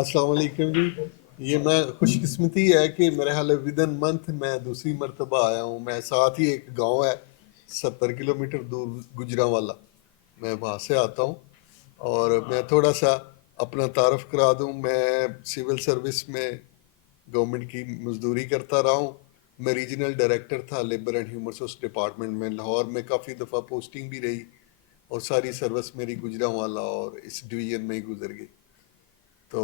अस्सलाम वालेकुम जी। ये मैं खुश किस्मती है कि मेरे हाल विदन मंथ मैं दूसरी मरतबा आया हूँ। मैं साथ ही एक गांव है 70 किलोमीटर दूर गुजरांवाला, मैं वहाँ से आता हूँ। और मैं थोड़ा सा अपना तारफ़ करा दूँ, मैं सिविल सर्विस में गवर्नमेंट की मजदूरी करता रहा हूँ। मैं रीजनल डायरेक्टर था labour and human resource department में। लाहौर में काफ़ी दफ़ा पोस्टिंग भी रही और सारी सर्विस मेरी गुजरांवाला और इस डिवीज़न में ही गुजर गई। तो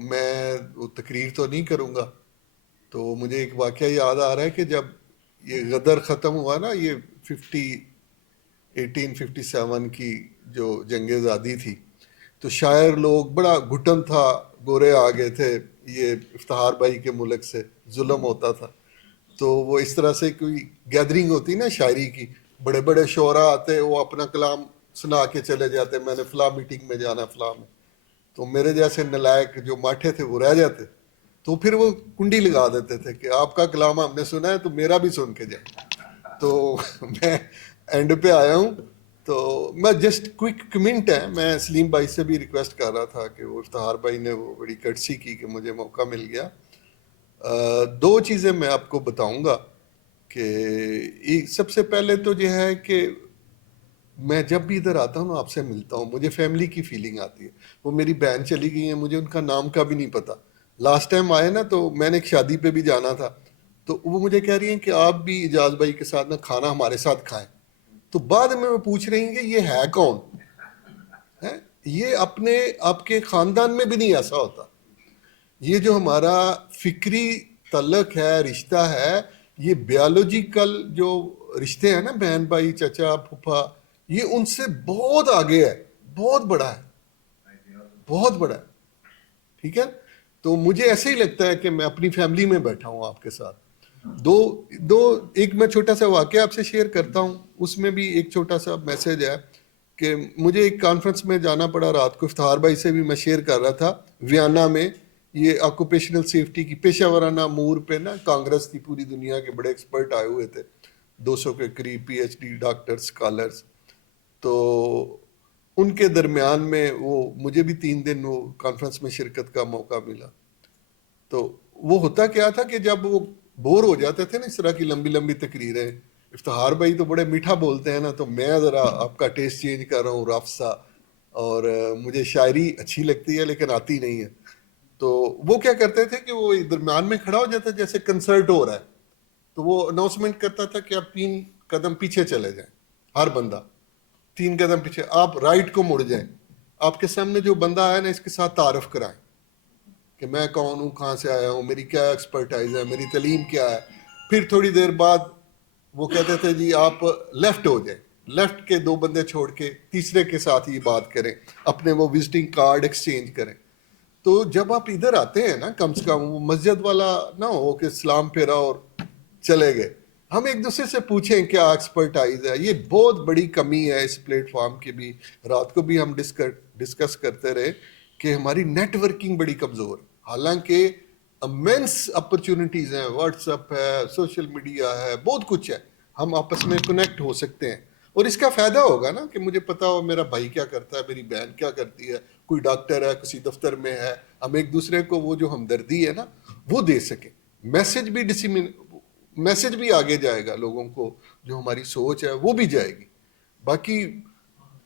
मैं वो तकरीर तो नहीं करूँगा। तो मुझे एक वाक़या याद आ रहा है कि जब ये गदर ख़त्म हुआ ना, ये 1857 की जो जंग आज़ादी थी, तो शायर लोग बड़ा घुटन था, गोरे आ गए थे, ये इफ्तिखार भाई के मुल्क से जुल्म होता था। तो वो इस तरह से कोई गैदरिंग होती ना शायरी की, बड़े बड़े शोरा आते, वो अपना कलाम सुना के चले जाते, मैंने फ़लाँ मीटिंग में जाना फ़लाँ में। तो मेरे जैसे नलायक जो माठे थे वो रह जाते, तो फिर वो कुंडी लगा देते थे कि आपका कलाम हमने सुना है तो मेरा भी सुन के जाए। तो मैं एंड पे आया हूँ। तो मैं जस्ट क्विक कमेंट है, मैं सलीम भाई से भी रिक्वेस्ट कर रहा था कि वो इफ्तिखार भाई ने वो बड़ी कर्टसी की कि मुझे मौका मिल गया। दो चीज़ें मैं आपको बताऊंगा कि सबसे पहले तो यह है कि मैं जब भी इधर आता हूँ ना आपसे मिलता हूँ, मुझे फैमिली की फीलिंग आती है। वो मेरी बहन चली गई है, मुझे उनका नाम का भी नहीं पता। लास्ट टाइम आए ना तो मैंने एक शादी पे भी जाना था, तो वो मुझे कह रही हैं कि आप भी इजाज भाई के साथ ना खाना हमारे साथ खाएं। तो बाद में वो पूछ रही हैं कि ये है कौन है। ये अपने आपके खानदान में भी नहीं ऐसा होता। ये जो हमारा फिक्री तल्लक है, रिश्ता है, ये बायोलॉजिकल जो रिश्ते हैं ना, बहन भाई चचा फूफा, ये उनसे बहुत आगे है, बहुत बड़ा है, बहुत बड़ा है। ठीक है। तो मुझे ऐसे ही लगता है कि मैं अपनी फैमिली में बैठा हूँ आपके साथ। दो दो एक मैं छोटा सा वाकया आपसे शेयर करता हूँ, उसमें भी एक छोटा सा मैसेज है कि मुझे एक कॉन्फ्रेंस में जाना पड़ा रात को। इफ्तिखार भाई से भी मैं शेयर कर रहा था वियना में, ये ऑक्यूपेशनल सेफ्टी की पेशा वाराना अमूर पे ना कांग्रेस थी, पूरी दुनिया के बड़े एक्सपर्ट आए हुए थे, 200 के करीब पीएचडी डॉक्टर स्कॉलर्स। तो उनके दरमियान में वो मुझे भी 3 दिन वो कॉन्फ्रेंस में शिरकत का मौका मिला। तो वो होता क्या था कि जब वो बोर हो जाते थे ना इस तरह की लंबी लंबी तकरीरें, इफ्तिखार भाई तो बड़े मीठा बोलते हैं ना, तो मैं ज़रा आपका टेस्ट चेंज कर रहा हूँ, रफ सा। और मुझे शायरी अच्छी लगती है लेकिन आती नहीं है। तो वो क्या करते थे कि वो दरम्यान में खड़ा हो जाता, जैसे कंसर्ट हो रहा है, तो वो अनाउंसमेंट करता था कि आप 3 कदम पीछे चले जाएं, हर बंदा 3 कदम पीछे, आप राइट को मुड़ जाएं, आपके सामने जो बंदा आया ना इसके साथ तारफ कराएं कि मैं कौन हूँ, कहाँ से आया हूँ, मेरी क्या एक्सपर्टाइज है, मेरी तलीम क्या है। फिर थोड़ी देर बाद वो कहते थे जी आप लेफ्ट हो जाए, लेफ्ट के 2 बंदे छोड़ के तीसरे के साथ ही बात करें, अपने वो विजिटिंग कार्ड एक्सचेंज करें। तो जब आप इधर आते हैं ना, कम से कम वो मस्जिद वाला ना हो कि सलाम फेरा और चले गए, हम एक दूसरे से पूछें क्या एक्सपर्टाइज है। ये बहुत बड़ी कमी है इस प्लेटफॉर्म की भी। रात को भी हम डिस्कस करते रहे कि हमारी नेटवर्किंग बड़ी कमज़ोर है, हालांकि अमेंस अपॉर्चुनिटीज़ हैं, व्हाट्सएप है, सोशल मीडिया है, बहुत कुछ है, हम आपस में कनेक्ट हो सकते हैं। और इसका फ़ायदा होगा ना कि मुझे पता हो मेरा भाई क्या करता है, मेरी बहन क्या करती है, कोई डॉक्टर है, किसी दफ्तर में है, हम एक दूसरे को वो जो हमदर्दी है ना वो दे सकें। मैसेज भी आगे जाएगा लोगों को, जो हमारी सोच है वो भी जाएगी। बाकी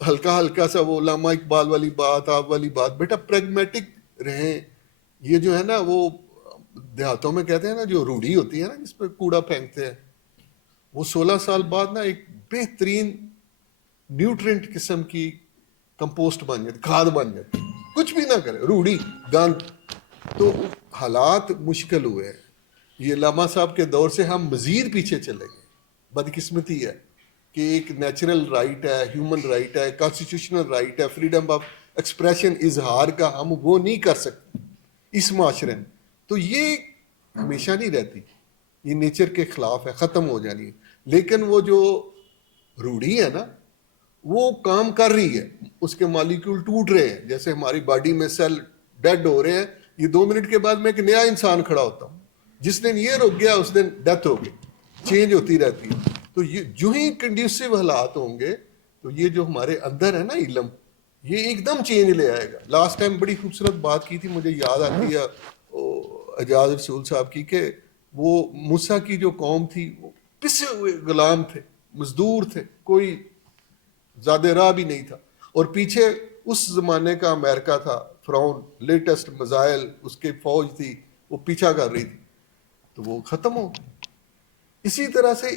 हल्का हल्का सा वो लामा इकबाल वाली बात, आप वाली बात, बेटा प्रैग्मेटिक रहें। ये जो है ना वो देहातों में कहते हैं ना, जो रूढ़ी होती है ना जिस पर कूड़ा फेंकते हैं, वो 16 साल बाद ना एक बेहतरीन न्यूट्रिएंट किस्म की कंपोस्ट बन जाती, खाद बन जाती, कुछ भी ना करे, रूढ़ी गंद। तो हालात मुश्किल हुए हैं। ये लामा साहब के दौर से हम मजीद पीछे चले गए। बदकिस्मती है कि एक नेचुरल राइट है, ह्यूमन राइट है, कॉन्स्टिट्यूशनल राइट है, फ्रीडम ऑफ एक्सप्रेशन इजहार का, हम वो नहीं कर सकते इस माशरे में। तो ये हमेशा नहीं रहती, ये नेचर के खिलाफ है, ख़त्म हो जानी है। लेकिन वो जो रूढ़ी है ना वो काम कर रही है, उसके मालिक्यूल टूट रहे हैं, जैसे हमारी बॉडी में सेल डेड हो रहे हैं। ये 2 मिनट के बाद मैं एक नया इंसान खड़ा होता हूँ, जिस दिन ये रुक गया उस दिन डेथ हो गई, चेंज होती रहती है। तो ये जो ही कंड्यूसिव हालात होंगे, तो ये जो हमारे अंदर है ना इल्म, یہ ایک دم چینج لے آئے گا. لاسٹ ٹائم بڑی خوبصورت بات کی تھی, مجھے یاد آتی ہے اجاز رسول صاحب کی, کہ وہ موسیٰ کی جو قوم تھی وہ پسے ہوئے غلام تھے, مزدور تھے, کوئی زیادہ راہ بھی نہیں تھا, اور پیچھے اس زمانے کا امریکہ تھا, فرعون, لیٹسٹ میزائل اس کی فوج تھی, وہ پیچھا کر رہی تھی, تو وہ ختم ہو گئی. اسی طرح سے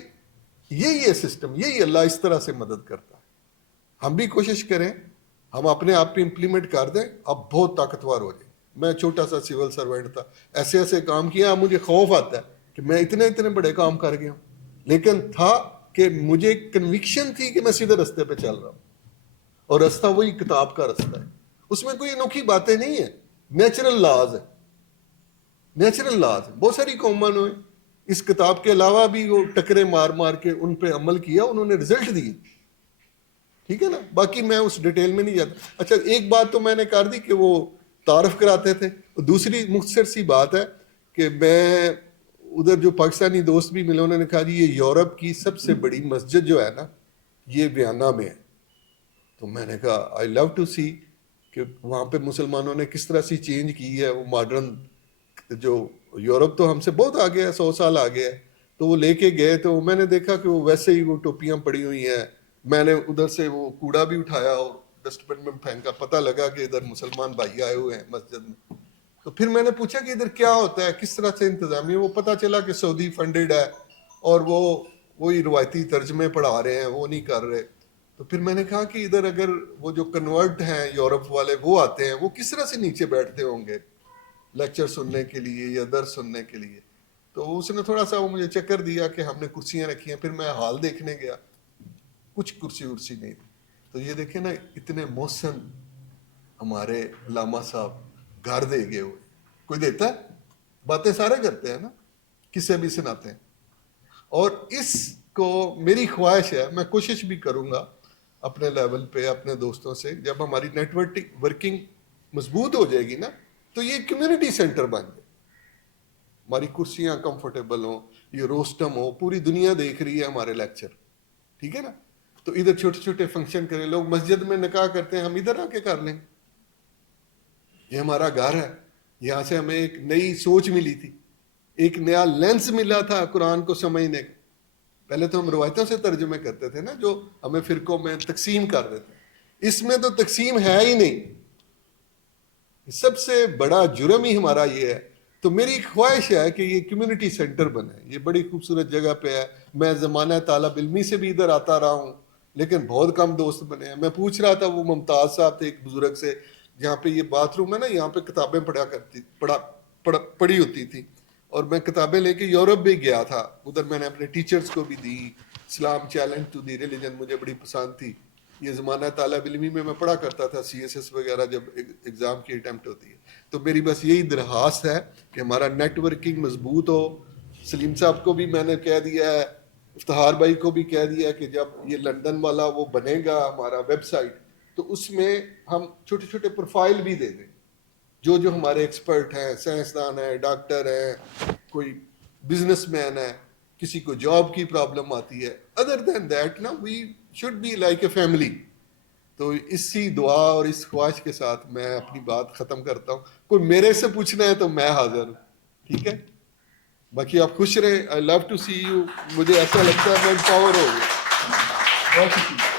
یہی ہے سسٹم, یہی اللہ اس طرح سے مدد کرتا ہے. ہم بھی کوشش کریں, ہم اپنے آپ پہ امپلیمنٹ کر دیں, اب بہت طاقتور ہو جائیں. میں چھوٹا سا سول سرونٹ تھا, ایسے ایسے کام کیا, مجھے خوف آتا ہے کہ میں اتنے بڑے کام کر گیا ہوں, لیکن تھا کہ مجھے کنوکشن تھی کہ میں سیدھے رستے پہ چل رہا ہوں, اور رستہ وہی کتاب کا رستہ ہے. اس میں کوئی انوکھی باتیں نہیں ہیں, نیچرل لاز ہے, نیچرل لاز ہے. بہت ساری قوموں نے اس کتاب کے علاوہ بھی وہ ٹکرے مار مار کے ان پہ عمل کیا, انہوں نے رزلٹ دیے, ٹھیک ہے نا. باقی میں اس ڈیٹیل میں نہیں جاتا. اچھا, ایک بات تو میں نے کر دی کہ وہ تعارف کراتے تھے. دوسری مختصر سی بات ہے کہ میں ادھر جو پاکستانی دوست بھی ملے, انہوں نے کہا جی یہ یورپ کی سب سے بڑی مسجد جو ہے نا یہ ویانا میں ہے. تو میں نے کہا آئی لو ٹو سی کہ وہاں پہ مسلمانوں نے کس طرح سی چینج کی ہے. وہ ماڈرن, جو یورپ تو ہم سے بہت آگے ہے, 100 سال آگے ہے. تو وہ لے کے گئے تو میں نے دیکھا کہ وہ ویسے ہی وہ ٹوپیاں پڑی ہوئی ہیں. میں نے ادھر سے وہ کوڑا بھی اٹھایا اور ڈسٹ بن میں پھینکا, پتہ لگا کہ ادھر مسلمان بھائی آئے ہوئے ہیں مسجد میں. تو پھر میں نے پوچھا کہ ادھر کیا ہوتا ہے, کس طرح سے انتظامیہ, وہ پتہ چلا کہ سعودی فنڈڈ ہے اور وہ وہی روایتی ترجمے پڑھا رہے ہیں, وہ نہیں کر رہے. تو پھر میں نے کہا کہ ادھر اگر وہ جو کنورٹ ہیں یورپ والے وہ آتے ہیں, وہ کس طرح سے نیچے بیٹھتے ہوں گے لیکچر سننے کے لیے یا درس سننے کے لیے. تو اس نے تھوڑا سا وہ مجھے چکر دیا کہ ہم نے کرسیاں رکھی ہیں. پھر میں حال دیکھنے گیا, کچھ کرسی ورسی نہیں تھی. تو یہ دیکھیں نا, اتنے محسن ہمارے علامہ صاحب گھر دے گئے ہوئے. کوئی دیتا ہے, باتیں سارے کرتے ہیں نا, کسے بھی سناتے ہیں. اور اس کو میری خواہش ہے, میں کوشش بھی کروں گا اپنے لیول پہ اپنے دوستوں سے, جب ہماری نیٹ ورکنگ مضبوط ہو جائے گی نا تو یہ کمیونٹی سینٹر بن جائے. ہماری کرسیاں کمفرٹیبل ہوں, یہ روسٹم ہو, پوری دنیا دیکھ رہی ہے ہمارے لیکچر, ٹھیک ہے نا. تو ادھر چھوٹے چھوٹے فنکشن کریں. لوگ مسجد میں نکاح کرتے ہیں, ہم ادھر آ کے کر لیں. یہ ہمارا گھر ہے, یہاں سے ہمیں ایک نئی سوچ ملی تھی, ایک نیا لینس ملا تھا قرآن کو سمجھنے کا. پہلے تو ہم روایتوں سے ترجمے کرتے تھے نا, جو ہمیں فرقوں میں تقسیم کر دیتے. اس میں تو تقسیم ہے ہی نہیں. سب سے بڑا جرم ہی ہمارا یہ ہے. تو میری خواہش ہے کہ یہ کمیونٹی سینٹر بنے. یہ بڑی خوبصورت جگہ پہ ہے. میں زمانہ طالب علمی سے بھی ادھر آتا رہا ہوں, لیکن بہت کم دوست بنے ہیں. میں پوچھ رہا تھا وہ ممتاز صاحب تھے ایک بزرگ سے, جہاں پہ یہ باتھ روم ہے نا, یہاں پہ کتابیں پڑھی ہوتی تھی. اور میں کتابیں لے کے یورپ بھی گیا تھا, ادھر میں نے اپنے ٹیچرز کو بھی دی. اسلام چیلنج ٹو دی ریلیجن مجھے بڑی پسند تھی. یہ زمانہ طالب علمی میں پڑھا کرتا تھا, CSS وغیرہ جب ایگزام کی اٹیمپٹ ہوتی ہے. تو میری بس یہی درخواست ہے کہ ہمارا نیٹ ورکنگ مضبوط ہو. سلیم صاحب کو بھی میں نے کہہ دیا ہے, افتخار بھائی کو بھی کہہ دیا ہے کہ جب یہ لندن والا وہ بنے گا ہمارا ویب سائٹ, تو اس میں ہم چھوٹے چھوٹے پروفائل بھی دے دیں, جو ہمارے ایکسپرٹ ہیں, سائنسدان ہیں, ڈاکٹر ہیں, کوئی بزنس مین ہے, کسی کو جاب کی پرابلم آتی ہے. ادر دین دیٹ نا, we should be like a family. تو اسی دعا اور اس خواہش کے ساتھ میں اپنی بات ختم کرتا ہوں. کوئی میرے سے پوچھنا ہے تو میں حاضر ہوں, ٹھیک ہے. باقی آپ خوش رہیں. آئی لو ٹو سی یو. مجھے ایسا لگتا ہے میں امپاور ہو گیا. بہت شکریہ.